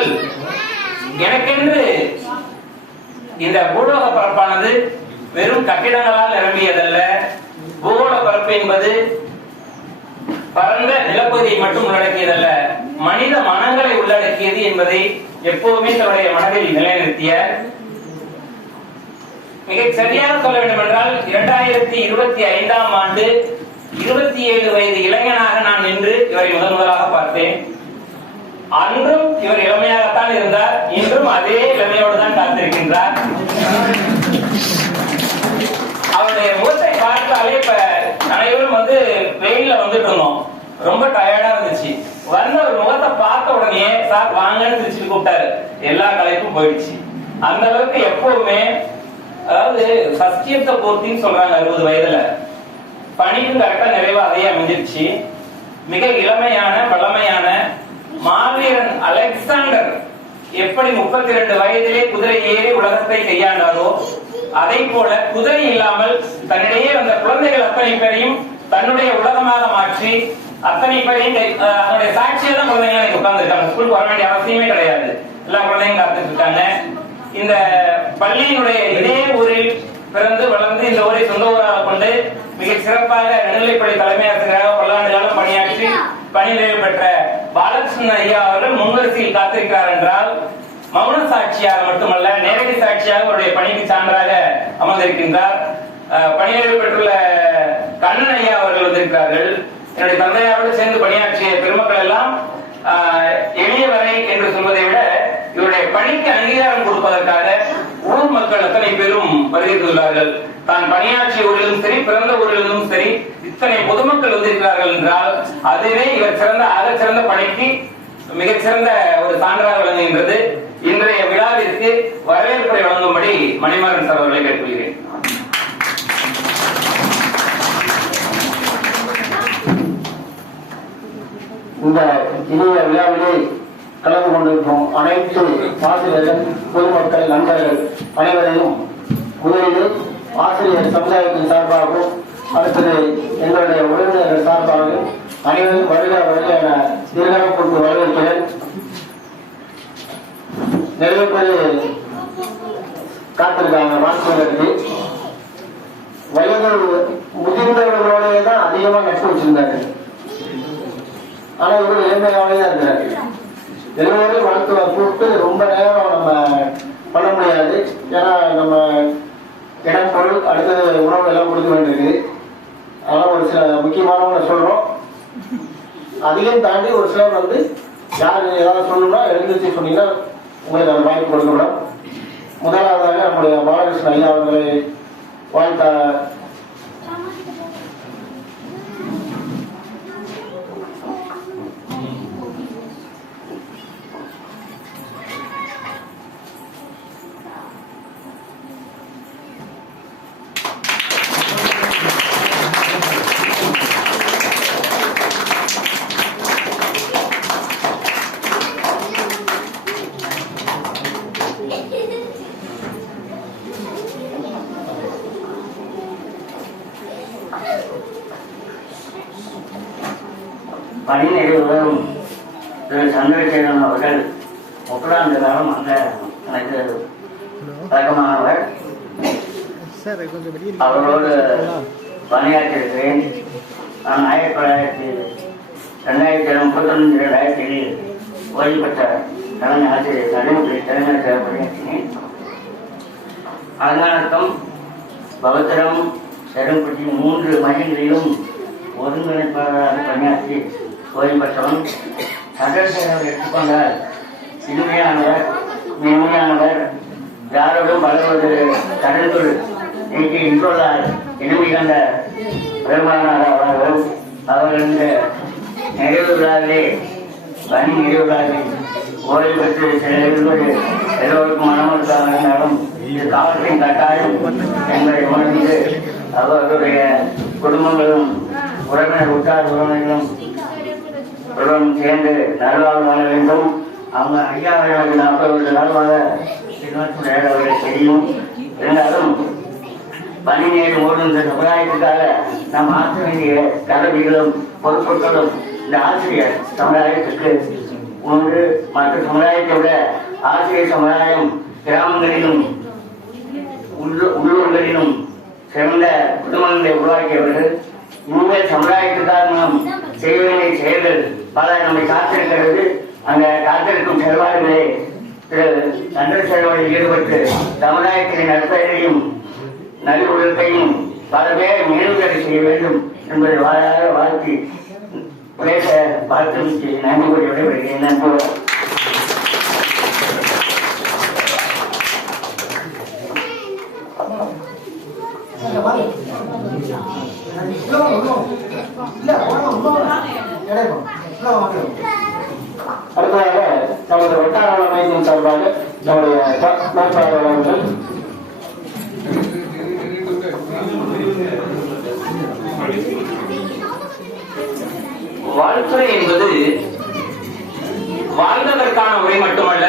அவர்கள் எனக்கென்று இந்த பூலோக பரப்பானது வெறும் கட்டிடங்களால் நிரம்பியதல்ல, பூகோள பரப்பு என்பது பரந்த நிலப்பகுதியை மட்டும் உள்ளடக்கியதல்ல, மனித மனங்களை உள்ளடக்கியது என்பதை எப்போதுமே தன்னுடைய மனதில் நிலைநிறுத்திய, மிக சரியாக சொல்ல வேண்டும் என்றால் 2025ஆம் ஆண்டு 27 வயது இளைஞனாக நான் நின்று இவரை முதலாக பார்த்தேன். அன்றும் இவர் இளமையாகத்தான் இருந்தார், இன்றும் அதே இளமையோடு தான் காத்திருக்கின்றார். அவருடைய முகத்தை பார்த்தாலே இப்ப அனைவரும் வெயில்ல வந்துட்டு இருந்தோம், ரொம்ப டயர்டா இருந்துச்சு. வந்த ஒரு முகத்தை பார்த்த உடனே சார் வாங்கன்னு திருச்சி கூப்பிட்டாரு, எல்லா கலைப்பும் போயிடுச்சு. அந்த அளவுக்கு எப்பவுமே, அதாவது சத்தியத்தை பூர்த்தின்னு சொல்றாங்க 60 வயதுல, பணிக்கும் கரெக்டா நிறைவா அதையே அமைஞ்சிருச்சு. மிக இளமையான பழமையான மாவீரன் அலெக்சாண்டர் எப்படி 32 வயதிலே குதிரை ஏறி உலகத்தை கையாண்டாரோ, அதை போல குதிரை இல்லாமல் தன்னிடையே வந்த குழந்தைகள் அத்தனை பேரையும் தன்னுடைய உலகமாக மாற்றி அத்தனை பேரையும் அதனுடைய சாட்சியா தான் குழந்தைங்க உட்கார்ந்து இருக்காங்க. ஸ்கூலுக்கு வர வேண்டிய அவசியமே கிடையாது, எல்லா குழந்தைங்க காத்துட்டு இருக்காங்க. இந்த பள்ளியினுடைய இதே ஊரில் பிறந்து வளர்ந்து இந்த ஊரை சொந்த ஊராக கொண்டு மிக சிறப்பாக நடுநிலைப்பள்ளி தலைமை ஆசிரியராக பல்லாண்டு காலம் பணியாற்றி பணி நிறைவு பெற்ற பாலகிருஷ்ணன் ஐயா அவர்கள் முன்வரிசையில் காத்திருக்கிறார் என்றால், மௌன சாட்சியாக மட்டுமல்ல, நேரடி சாட்சியாக அவருடைய பணிக்கு சான்றாக அமர்ந்திருக்கின்றார். பணி நிறைவு பெற்றுள்ள கண்ணன் ஐயா அவர்கள் வந்திருக்கிறார்கள். என்னுடைய தந்தையாரோடு சேர்ந்து பணியாற்றிய பெருமக்கள் எல்லாம் எளியவரை என்று சொல்வதை விட இவருடைய பணிக்கு அங்கீகாரம் கொடுப்பதற்காக ஊர் மக்கள் அத்தனை பேரும் வருகிறார்கள். தான் பணியாற்றிய ஊரிலும் சரி, பிறந்த ஊரிலும் சரி, இத்தனை பொதுமக்கள் வந்திருக்கிறார்கள் என்றால் அதுவே இவர் சிறந்த சிறந்த பணிக்கு மிகச்சிறந்த ஒரு சான்றாக விளங்குகின்றது. இன்றைய விழாவிற்கு வரவேற்புரை வழங்கும்படி மணிமாறன் சார் அவர்களை கேட்டுக்கொள்கிறேன். இந்த இனிய விழாவிலே கலந்து கொண்டிருக்கும் அனைத்து ஆசிரியர்கள், பொதுமக்கள், நண்பர்கள் அனைவரையும் முதலில் ஆசிரியர் சமுதாயத்தின் சார்பாகவும் அடுத்தது எங்களுடைய உறவினர்கள் சார்பாகவும் அனைவரும் வருக வருக என திருநகம் கொண்டு வரவேற்கிறேன். நிறைய பேர் காத்திருக்காங்க வாழ்க்கையிலிருந்து. வயது முதிர்ந்தவர்களோடய தான் அதிகமாக நட்பு வச்சிருந்தாரு. ஆனா இவரு இளமையாவே தான் இருக்கிறாரு. எல்லோரையும் வளர்த்து கூப்பிட்டு ரொம்ப நேரம் நம்ம பண்ண முடியாது. ஏன்னா நம்ம இடம் பொருள் அடுத்தது உணவு எல்லாம் கொடுக்க வேண்டியிருக்கு. அதெல்லாம் ஒரு சில முக்கியமானவங்களை சொல்றோம். அதையும் தாண்டி ஒரு சிலர் யார் ஏதாவது சொல்லணும்னா எழுந்திருச்சு சொன்னீங்கன்னா உங்களுக்கு அந்த வாய்ப்பு கொடுக்கப்படும். முதலாவதாக நம்முடைய பாலகிருஷ்ணன் ஐயா அவர்களை வாழ்த்த பணி நிறைவுகளும் திரு சந்திரசேகரன் அவர்கள் 30 ஆண்டு காலம் அந்த எனக்கு பழக்கமானவர். அவரோடு பணியாற்றியிருக்கிறேன். நான் 2035 ஓய்வு பெற்ற தலைமை ஆசிரியர் நடைமுறை தலைமை பணியாற்றினேன். அதனால்தான் பவத்திரம் செரும்பட்டி 3 மையங்களிலும் ஒருங்கிணைப்பாளராக பணியாற்றி ஓய்வு பெற்றவன். சந்திரசேகரன் எடுத்துக்கொண்டால் இனிமையானவர், மென்மையானவர், யாரோடும் பழகுவது கடன்கள் நீக்கி இன்றுள்ளார் இனிமை கண்ட பெருமானார் அவர்களும் அவர்கள் இந்த நிறைவு விழாவிலே பணி நிறைவு விழாவில் ஓய்வு பெற்று செல்வது எல்லோருக்கும் மனமற்றாக இருந்தாலும் இது காலத்தின் கட்டாயம் என்பதை உணர்ந்து அவர்களுடைய குடும்பங்களும் உறவினர் உற்றார் உறவினர்களும் சேர்ந்து நல்வாழ்வு வாழ வேண்டும். அவங்க ஐயா 40 நாள்வாக அவர்களை தெரியும். இருந்தாலும் பணி நேரம் ஓடும் சமுதாயத்துக்காக நாம் ஆற்ற வேண்டிய கடமைகளும் பொறுப்புகளும் இந்த ஆசிரியர் சமுதாயத்துக்கு ஒன்று மற்ற சமுதாயத்தை விட ஆசிரியர் சமுதாயம் கிராமங்களிலும் உள்ளூர்களிலும் சிறந்த குடும்பங்களை உருவாக்கியவர்கள். இந்த சமுதாயத்துக்காக நாம் செய்ய வேண்டிய செயல்கள் பல நம்மை காத்திருக்கிறது. அந்த காத்திருக்கும் செயல்பாடுகளை நன்றி செயல்பாடில் ஈடுபட்டு சமுதாயத்தின் நற்பெயரையும் நல்லொழுக்கையும் பல பேரை மேலுதவி செய்ய வேண்டும் என்பதை வாழாக வாழ்த்தி பேச பார்த்து நன்றி கூறி விடைபெறுகிறேன். நன்றி. அடுத்ததாக நமது வட்டார மையத்தின் சார்பாக நம்முடைய மேற்பார்வையாளர்கள் வாழ்த்துறை என்பது வாழ்ந்ததற்கான உரை மட்டுமல்ல,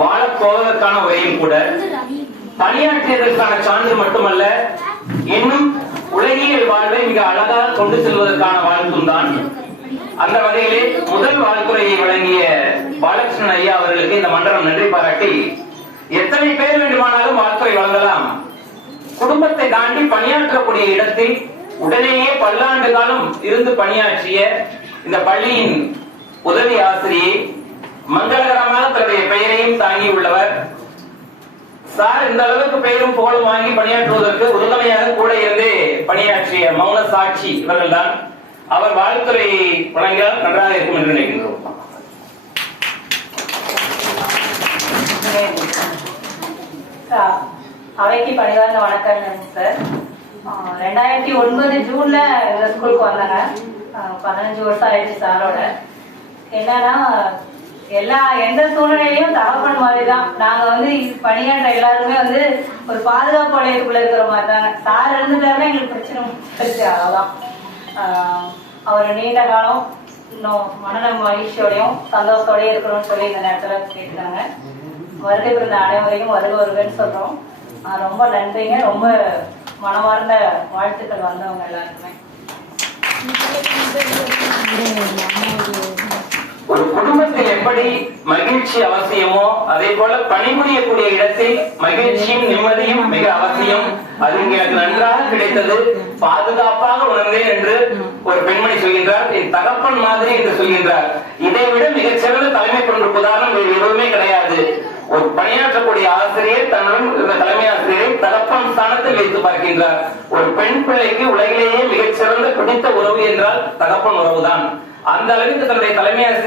வாழப் போவதற்கான உரையும் கூட. பணியாற்றியதற்கான சான்று மட்டுமல்ல, இன்னும் உலகியல் வாழ்வை மிக அழகாக கொண்டு செல்வதற்கான வாழ்த்தும் தான். அந்த வகையிலே முதல் வாழ்த்துறையை வழங்கிய பாலகிருஷ்ணன் ஐயா அவர்களுக்கு இந்த மண்டலம் நன்றி பாராட்டி, எத்தனை பேர் வேண்டுமானாலும் வாழ்த்துறை வழங்கலாம், குடும்பத்தை தாண்டி பணியாற்றக்கூடிய இடத்தில் உடனேயே பல்லாண்டு காலம் இருந்து பணியாற்றிய இந்த பள்ளியின் உதவி ஆசிரியை, மங்களகரமாக தன்னுடைய பெயரையும் தாங்கி உள்ளவர் சார். இந்த அளவுக்கு பெயரும் புகழும் வாங்கி பணியாற்றுவதற்கு உறுதுணையாக கூட இருந்து பணியாற்றிய மௌன சாட்சி இவர்கள் தான். அவர் வாழ்த்துறை வழங்கினால் நன்றாக இருக்கும் என்று நினைக்கின்றோம். அவைக்கு பணிவார்ந்த வணக்கம் சார். 2009 ஜூன்ல இந்த ஸ்கூலுக்கு வந்தாங்க. 15 வருஷம் ஆயிடுச்சு சாரோட. என்னன்னா எந்த சூழ்நிலையும் தகப்பன் மாதிரிதான். நாங்க வந்து பணியாற்ற எல்லாருமே வந்து ஒரு பாதுகாப்பு வளையத்துக்குள்ள இருக்கிற மாதிரி தாங்க. சார் இருந்துட்டாருன்னா எங்களுக்கு பிரச்சனை இருந்துச்சு. அவ்வளவுதான். அவர் நீண்ட காலம் இன்னும் மனநல மகிழ்ச்சியோடையும் சந்தோஷத்தோடய இருக்கணும்னு சொல்லி இந்த நேரத்துல கேட்டுக்காங்க. வருகை பிறந்த அனைவரையும் வருகன்னு சொல்றோம். ரொம்ப நன்றிங்க. ரொம்ப மனமார்ந்த வாழ்த்துக்கள் வந்தவங்க எல்லாருக்குமே. ஒரு குடும்பத்தில் எப்படி மகிழ்ச்சி அவசியமோ அதே போல பணிபுரியக்கூடிய இடத்தில் மகிழ்ச்சியும் நிம்மதியும் மிக அவசியம். அது எனக்கு நன்றாக கிடைத்தது, பாதுகாப்பாக உணர்ந்தேன் என்று ஒரு பெண்மணி சொல்கின்றார். என் தகப்பன் மாதிரி என்று சொல்கின்றார். இதை விட மிகச்சிறந்த தலைமை கொண்ட உதாரணம் வேறு எதுவுமே கிடையாது. ஒரு பணியாற்றக்கூடிய ஆசிரியர் தன்னுடன் தலைமை ஆசிரியரை தகப்பன் ஸ்தானத்தில் வைத்து பார்க்கின்றார். ஒரு பெண் பிள்ளைக்கு உலகிலேயே மிகச்சிறந்த பிடித்த உறவு என்றால் தகப்பன் உறவுதான். அந்த அளவுக்கு தன்னுடைய தலைமை ஆசிரியர்